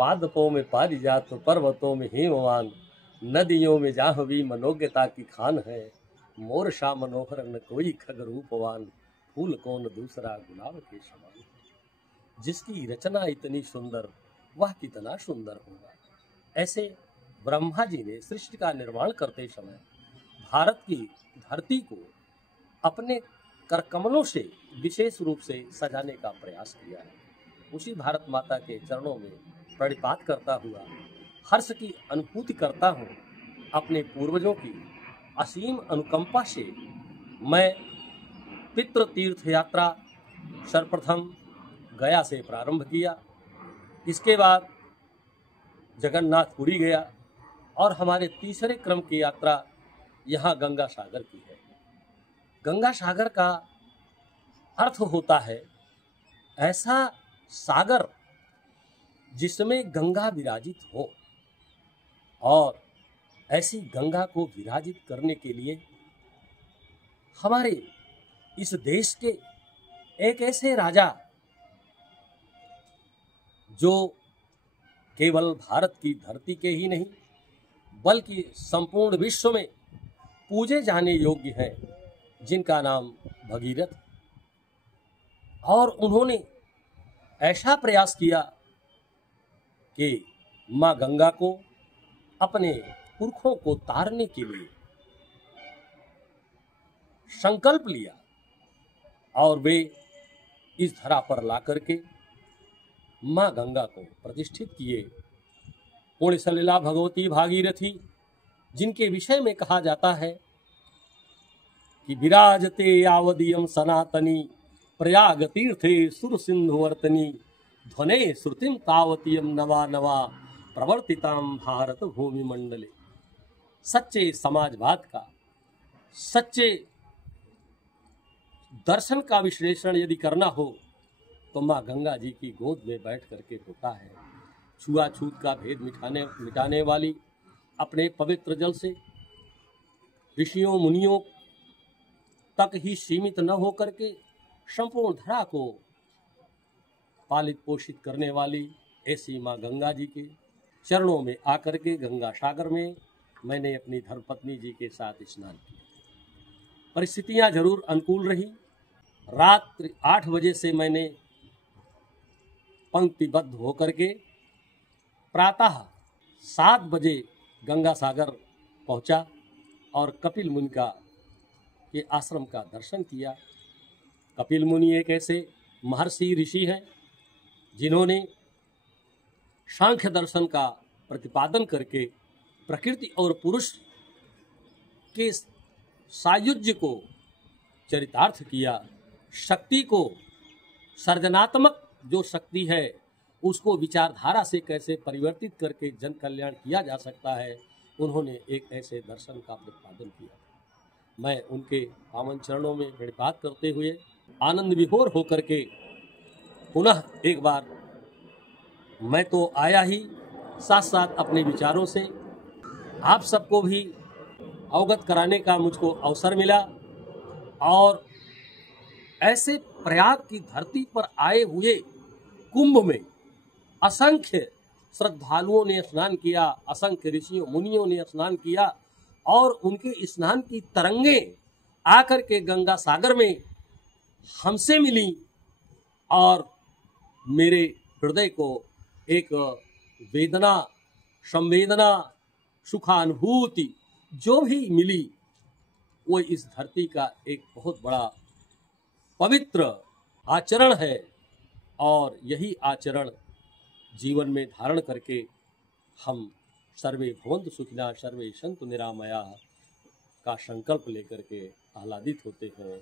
पादपों में पारिजात, पर्वतों में हिमवान, नदियों में जाह्नवी मनोज्ञता की खान है। मोर सा मनोहर न कोई खग रूपवान, फूल कौन दूसरा गुलाब के समान है। जिसकी रचना इतनी सुंदर, वह कितना सुंदर होगा। ऐसे ब्रह्मा जी ने सृष्टि का निर्माण करते समय भारत की धरती को अपने करकमलों से विशेष रूप से सजाने का प्रयास किया है। उसी भारत माता के चरणों में प्रणिपात करता हुआ हर्ष की अनुभूति करता हूँ। अपने पूर्वजों की असीम अनुकंपा से मैं पितृ तीर्थ यात्रा सर्वप्रथम गया से प्रारंभ किया। इसके बाद जगन्नाथपुरी गया और हमारे तीसरे क्रम की यात्रा यहाँ गंगा सागर की है। गंगा सागर का अर्थ होता है ऐसा सागर जिसमें गंगा विराजित हो, और ऐसी गंगा को विराजित करने के लिए हमारे इस देश के एक ऐसे राजा जो केवल भारत की धरती के ही नहीं बल्कि संपूर्ण विश्व में पूजे जाने योग्य हैं, जिनका नाम भगीरथ। और उन्होंने ऐसा प्रयास किया कि माँ गंगा को अपने पुरखों को तारने के लिए संकल्प लिया और वे इस धरा पर ला करके माँ गंगा को प्रतिष्ठित किए। पुण्य सलिला भगवती भागीरथी, जिनके विषय में कहा जाता है कि विराजते यावदीयम सनातनी प्रयाग तीर्थे सुर सिंधुवर्तनी ध्वने श्रुतिम तावतीयम नवा नवा प्रवर्तिताम भारत भूमि मंडले। सच्चे समाजवाद का, सच्चे दर्शन का विश्लेषण यदि करना हो तो माँ गंगा जी की गोद में बैठ करके होता है। छुआछूत का भेद मिटाने वाली, अपने पवित्र जल से ऋषियों मुनियों तक ही सीमित न होकर के संपूर्ण धरा को पालित पोषित करने वाली ऐसी माँ गंगा जी के चरणों में आकर के गंगा सागर में मैंने अपनी धर्मपत्नी जी के साथ स्नान किया। परिस्थितियां जरूर अनुकूल रही। रात्रि 8 बजे से मैंने पंक्तिबद्ध होकर के प्रातः 7 बजे गंगा सागर पहुंचा और कपिल मुनि के आश्रम का दर्शन किया। कपिल मुनि एक ऐसे महर्षि ऋषि हैं जिन्होंने सांख्य दर्शन का प्रतिपादन करके प्रकृति और पुरुष के सायुज्य को चरितार्थ किया। शक्ति को, सर्जनात्मक जो शक्ति है उसको विचारधारा से कैसे परिवर्तित करके जन कल्याण किया जा सकता है, उन्होंने एक ऐसे दर्शन का प्रतिपादन किया। मैं उनके पावन चरणों में प्रणिपात करते हुए आनंद विभोर होकर के पुनः एक बार मैं तो आया ही, साथ साथ अपने विचारों से आप सबको भी अवगत कराने का मुझको अवसर मिला। और ऐसे प्रयाग की धरती पर आए हुए कुंभ में असंख्य श्रद्धालुओं ने स्नान किया, असंख्य ऋषियों मुनियों ने स्नान किया और उनके स्नान की तरंगें आकर के गंगा सागर में हमसे मिली और मेरे हृदय को एक वेदना, संवेदना, सुखानुभूति जो भी मिली वो इस धरती का एक बहुत बड़ा पवित्र आचरण है। और यही आचरण जीवन में धारण करके हम सर्वे भवन्तु सुखिनः सर्वे सन्तु निरामयाः का संकल्प लेकर के आह्लादित होते हैं।